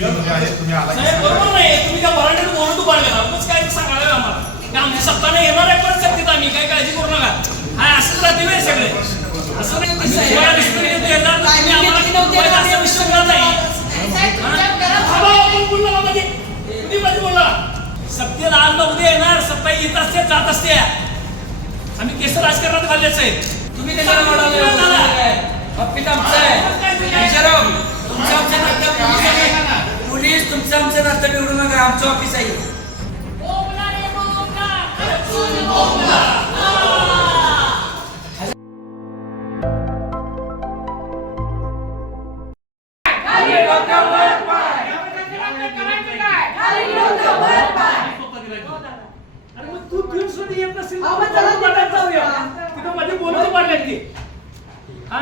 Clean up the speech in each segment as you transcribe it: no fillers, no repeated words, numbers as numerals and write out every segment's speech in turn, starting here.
तुम्ही आला साहेब बरोबर नाही. तुम्ही त्या मराठीत बोलून तू पाडले मग काय सांगायला आम्हाला की आमची सत्ता नाही येणार आहे परत सत्तेत आम्ही काही काळजी करू नका. हा असंच राहते वेळ सगळे असं नाही. तुम्हाला रिस्पेक्ट देतो येणार तर तुम्ही आम्हाला असा विश्वास करत नाही. आपण बोललो का मध्ये कधी मध्ये बोलला सत्तेत आज ना उद्या येणार सत्ता येत असते जात असते. आम्ही केस राजकारणात घाललेच आहे. तुम्ही त्याला म्हणाले बाबतीत आमचं आहे विचाराव तुमचं आमचं नातं पोलीस आहे. पोलीस तुमचं आमचं नातं बिघडू नका. आमचं ऑफिस आहे. अरे मग तू फिल्म मध्ये येत नसेल तिथं मध्ये बोलतो पाडलं की हा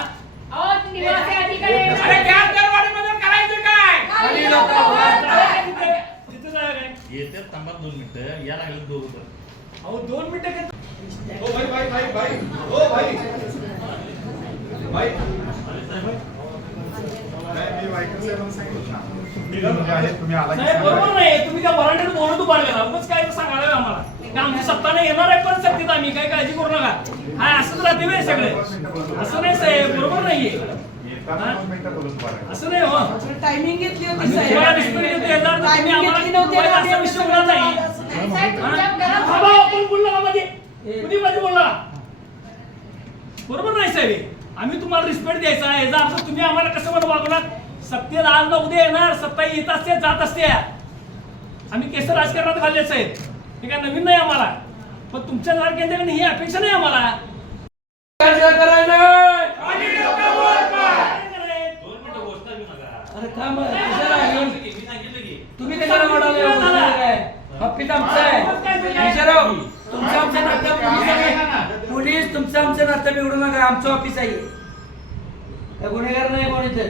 अरे गॅस दरवाढीमध्ये करायचं काय तिथं काय काय येते थांबा 2 मिनिटं या लागले दोघं. अहो 2 मिनिटं ओ भाई ओ भाई मी वाईकर साहेबांना सांगितलं ना. तुम्ही आला साहेब बरोबर नाही. तुम्ही त्या मराठीत बोलून तू पाडले मग काय सांगायला आम्हाला की आमची सत्ता नाही येणार आहे परत सत्तेत आम्ही काही काळजी करू नका. हा असंच राहते वेळ सगळे असं नाही साहेब बरोबर नाहीये. असं नाही हो. टायमिंग घेतली होती तुम्हाला रिस्पेक्ट देतो येणार तर तुम्ही आम्हाला असा विश्वास करत नाही. आपण बोललो का मध्ये कधी मध्ये बोलला बरोबर नाही साहेब. आम्ही तुम्हाला रिस्पेक्ट द्यायचा आहे याचा अर्थ तुम्ही आम्हाला कसं म्हणून वागणार. सत्तेत आज ना उद्या येणार सत्ता येत असते जात असते. आम्ही केस राजकारणात घाललेच आहेत. हे काय नवीन नाही आम्हाला पण तुमच्या सारख्यांच्याकडे ही अपेक्षा नाही आम्हाला. तुम्ही त्याला म्हणाले बाबतीत आमचं आहे विचाराव तुमचं आमचं नातं पोलीस आहे. पोलीस तुमचं आमचं नातं बिघडू नका. आमचं ऑफिस आहे. गुन्हेगार नाही कोण इथे.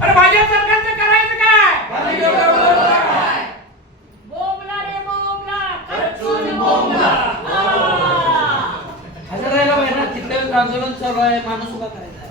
अरे माझ्या सरकारचं करायचं काय हजर राहायला पाहिजे ना. तिथलं आंदोलन चालू आहे. माणूस उभा करायचा आहे.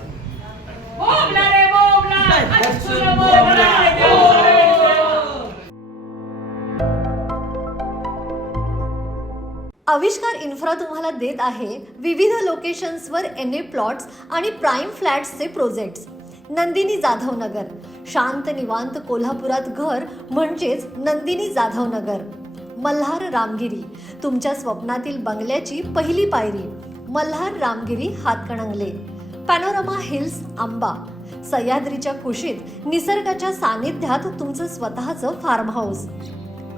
आविष्कार इन्फ्रा तुम्हाला देत आहे विविध लोकेशन्सवर NA प्लॉट्स आणि प्राईम फ्लॅट्सचे प्रोजेक्ट्स. नंदिनी जाधव नगर, शांत निवांत कोल्हापुरात घर म्हणजेच नंदिनी जाधव नगर. मल्हार रामगिरी, तुमच्या स्वप्नातील बंगल्याची पहिली पायरी. मल्हार रामगिरी हातकणंगले. पॅनोरमा हिल्स आंबा, सह्याद्रीच्या कुशीत निसर्गाच्या सानिध्यात तुमचं स्वतःचं farm house.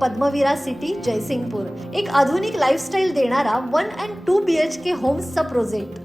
Padmavira city Jaysingpur, एक आधुनिक लाईफस्टाईल देणारा 1 and 2 BHK होम्सचा प्रोजेक्ट.